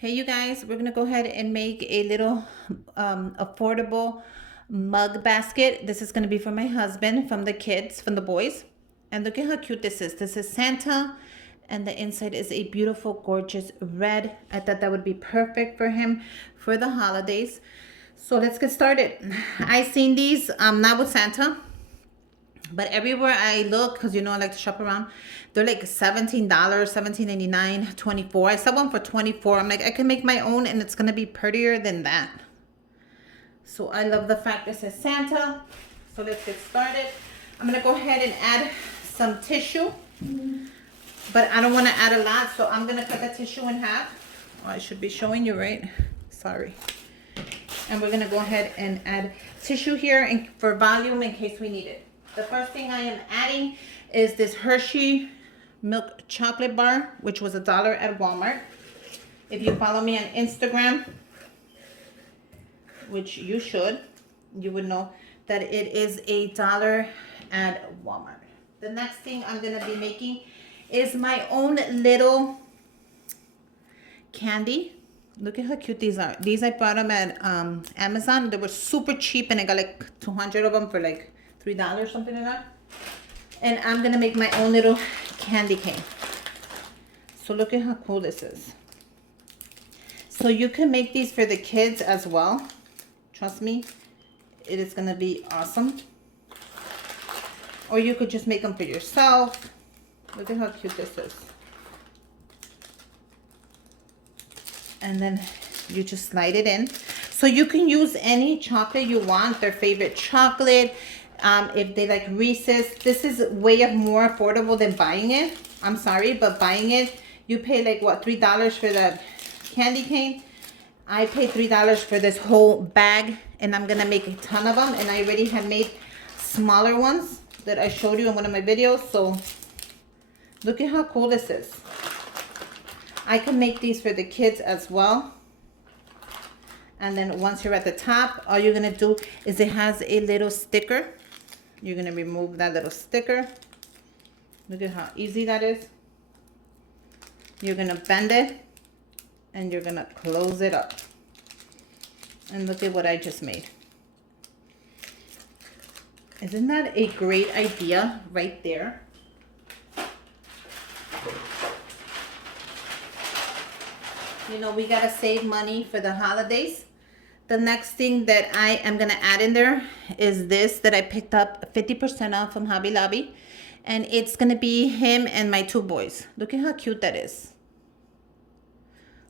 Hey you guys, we're gonna go ahead and make a little affordable mug basket. This is gonna be for my husband, from the kids, from the boys. And look at how cute this is. This is Santa, and the inside is a beautiful, gorgeous red. I thought that would be perfect for him for the holidays. So let's get started. I seen these, not with Santa, but everywhere I look, because I like to shop around, they're like $17, $17.99, 24. I saw one for 24. I'm like, I can make my own and it's gonna be prettier than that. So I love the fact that it says Santa. So let's get started. I'm gonna go ahead and add some tissue, but I don't wanna add a lot, so I'm gonna cut the tissue in half. Oh, I should be showing you, right? Sorry. And we're gonna go ahead and add tissue here for volume in case we need it. The first thing I am adding is this Hershey milk chocolate bar, which was $1 at Walmart. If you follow me on Instagram, which you should, you would know that it is $1 at Walmart. The next thing I'm gonna be making is my own little candy. Look at how cute these are. These I bought them at Amazon. They were super cheap and I got like 200 of them for like $3, something like that. And I'm gonna make my own little candy cane. So look at how cool this is. So you can make these for the kids as well. Trust me, it is gonna be awesome. Or you could just make them for yourself. Look at how cute this is. And then you just slide it in. So you can use any chocolate you want, their favorite chocolate. If they like Reese's, this is way more affordable than buying it. I'm sorry, but buying it, you pay like what, $3 for the candy cane. I paid $3 for this whole bag, and I'm gonna make a ton of them. And I already had made smaller ones that I showed you in one of my videos. So look at how cool this is. I can make these for the kids as well. And then once you're at the top, all you're gonna do is it has a little sticker. You're gonna remove that little sticker. Look at how easy that is. You're gonna bend it and you're gonna close it up. And look at what I just made. Isn't that a great idea right there? We gotta save money for the holidays. The next thing that I am gonna add in there is this that I picked up 50% off from Hobby Lobby. And it's gonna be him and my two boys. Look at how cute that is.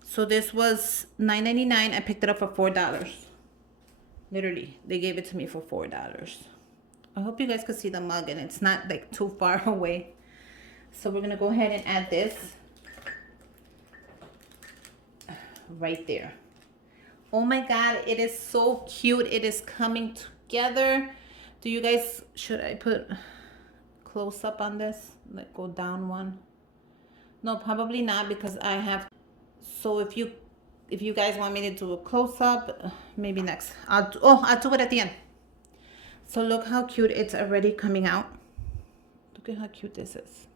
So this was $9.99. I picked it up for $4. Literally, they gave it to me for $4. I hope you guys can see the mug and it's not like too far away. So we're gonna go ahead and add this right there. Oh my god, it is so cute. It is coming together. Do you guys, should I put close up on this? Like go down one? No, probably not, because I have. So if you guys want me to do a close up, maybe next. I'll do it at the end. So look how cute it's already coming out. Look at how cute this is.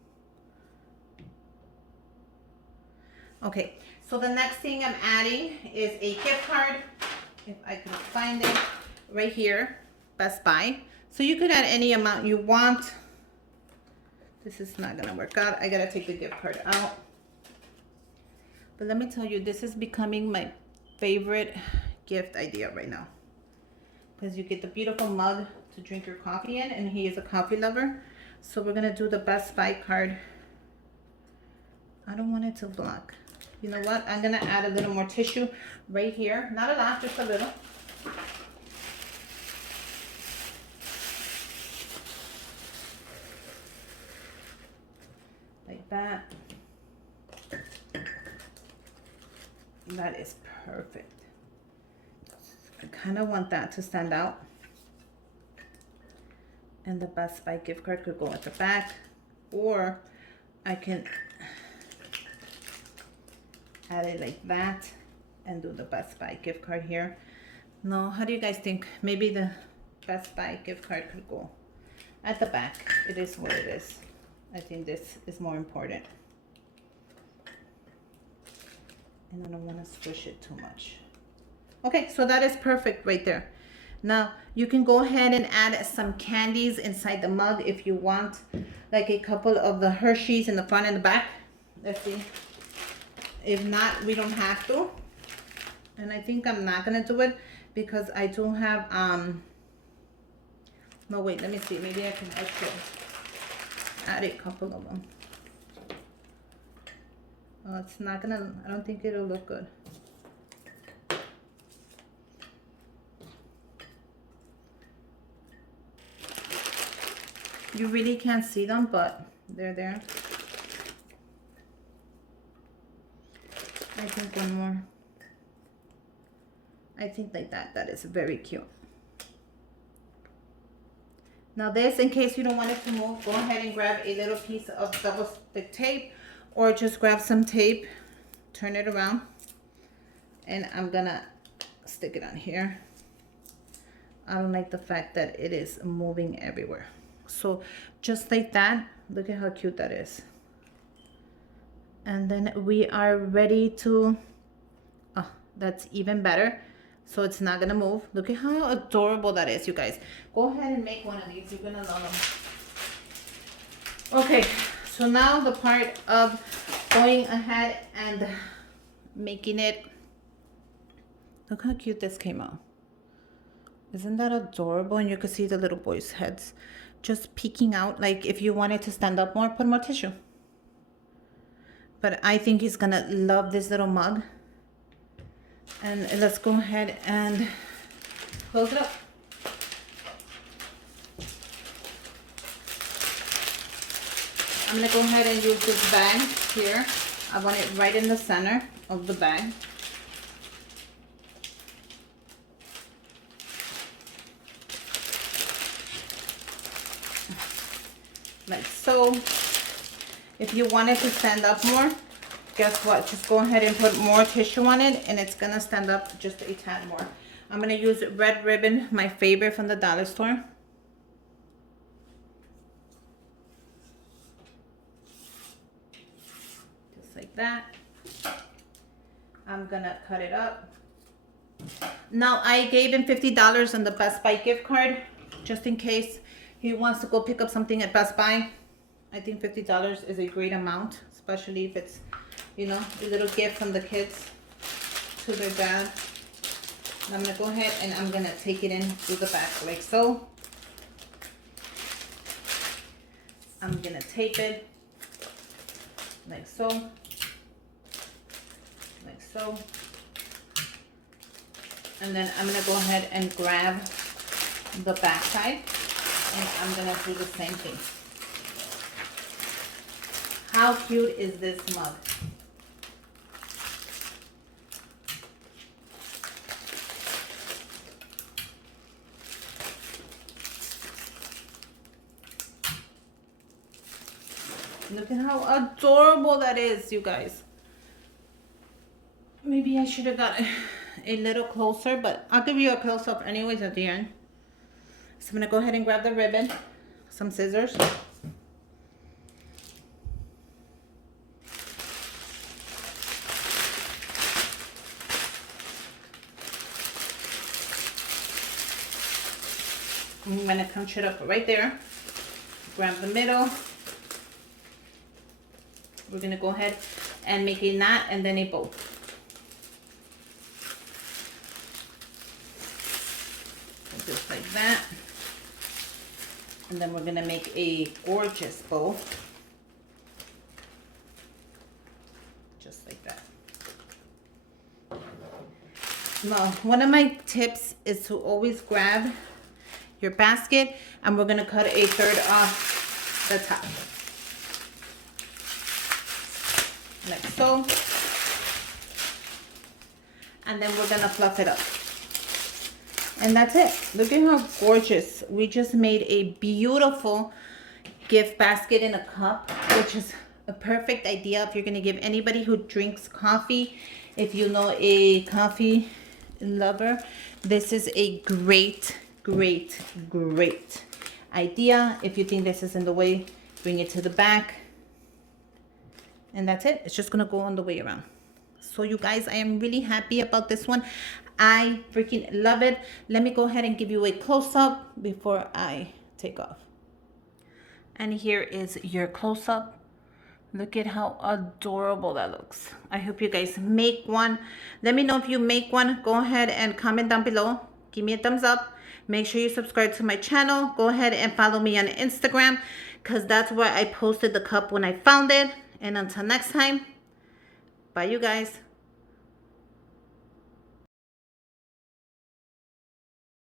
Okay, so the next thing I'm adding is a gift card. If I can find it, right here, Best Buy. So you could add any amount you want. This is not gonna work out. I gotta take the gift card out. But let me tell you, this is becoming my favorite gift idea right now. Because you get the beautiful mug to drink your coffee in, and he is a coffee lover. So we're gonna do the Best Buy card. I don't want it to block. You know what? I'm gonna add a little more tissue right here. Not a lot, just a little. Like that. That is perfect. I kind of want that to stand out. And the Best Buy gift card could go at the back, or I can add it like that and do the Best Buy gift card here. No, how do you guys think? Maybe the Best Buy gift card could go at the back. It is what it is. I think this is more important. And I don't want to squish it too much. Okay, so that is perfect right there. Now you can go ahead and add some candies inside the mug if you want, like a couple of the Hershey's in the front and the back. Let's see. If not, we don't have to. And I think I'm not gonna do it because I do have no, wait, let me see, maybe I can actually add a couple of them. Oh, it's not gonna, I don't think it'll look good. You really can't see them, but they're there. I think one more. I think like that. That is very cute. Now this, in case you don't want it to move, go ahead and grab a little piece of double stick tape, or just grab some tape, turn it around, and I'm gonna stick it on here. I don't like the fact that it is moving everywhere. So just like that, look at how cute that is. And then we are ready to, oh, that's even better. So it's not gonna move. Look at how adorable that is, you guys. Go ahead and make one of these. You're gonna love them. Okay, so now the part of going ahead and making it. Look how cute this came out. Isn't that adorable? And you can see the little boys' heads just peeking out. Like if you wanted to stand up more, put more tissue. But I think he's gonna love this little mug. And let's go ahead and close it up. I'm gonna go ahead and use this bag here. I want it right in the center of the bag. Like so. If you want it to stand up more, guess what? Just go ahead and put more tissue on it and it's gonna stand up just a tad more. I'm gonna use red ribbon, my favorite from the dollar store. Just like that. I'm gonna cut it up. Now I gave him $50 on the Best Buy gift card, just in case he wants to go pick up something at Best Buy. I think $50 is a great amount, especially if it's, you know, a little gift from the kids to their dad. And I'm gonna go ahead and I'm gonna take it in through the back like so. I'm gonna tape it like so, like so. And then I'm gonna go ahead and grab the back side and I'm gonna do the same thing. How cute is this mug? Look at how adorable that is, you guys. Maybe I should have got a little closer, but I'll give you a close-up anyways at the end. So I'm gonna go ahead and grab the ribbon, some scissors. I'm gonna crunch it up right there. Grab the middle. We're gonna go ahead and make a knot and then a bow. Just like that. And then we're gonna make a gorgeous bow. Just like that. Now, one of my tips is to always grab your basket and we're gonna cut a third off the top. Like so. And then we're gonna fluff it up. And that's it. Look at how gorgeous. We just made a beautiful gift basket in a cup, which is a perfect idea if you're gonna give anybody who drinks coffee. If you know a coffee lover, this is a great idea. If you think this is in the way, bring it to the back. And that's it. It's just gonna go on the way around. So you guys, I am really happy about this one. I freaking love it. Let me go ahead and give you a close-up before I take off. And here is your close-up. Look at how adorable that looks. I hope you guys make one. Let me know if you make one. Go ahead and comment down below. Give me a thumbs up. Make sure you subscribe to my channel. Go ahead and follow me on Instagram, because that's where I posted the cup when I found it. And until next time, bye you guys.